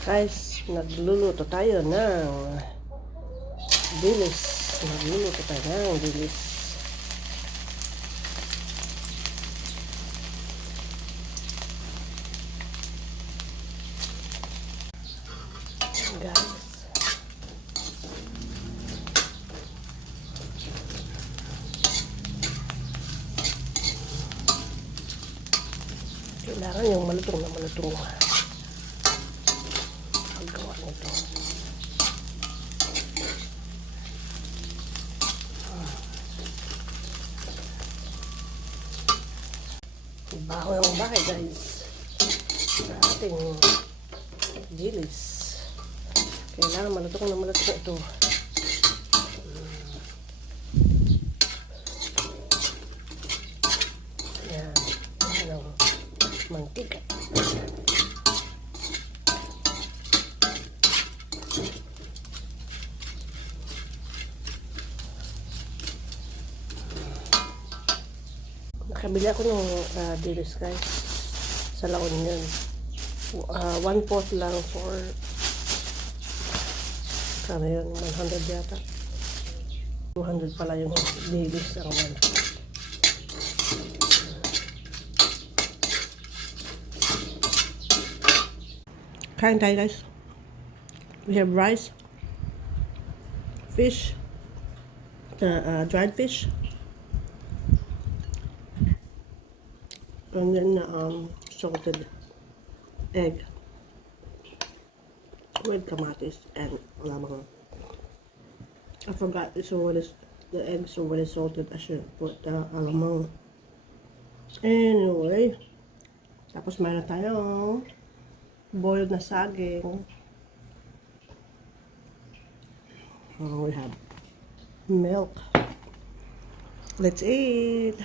Guys, nagluluto tayo ng dilis. Nagluluto tayo ng dilis. Guys. Kailangan yung malutong na malutong. Paggawa nito. Baho ng bahay guys. Sa ating dilis. Kailangan malutong na malutong ito. Yan. Yan ang mantika. Nakabili ako ng dilis guys sa La Union. 1/4 lang for kano yun, 100 yata. 200 pala yung dilis ang one. Kain tayo guys. We have rice, fish, dried fish, and then salted egg with kamatis and lamang. I forgot this already, the eggs already salted. I should put alamang. Anyway, tapos mayroon tayong boiled na saging. We have milk. Let's eat.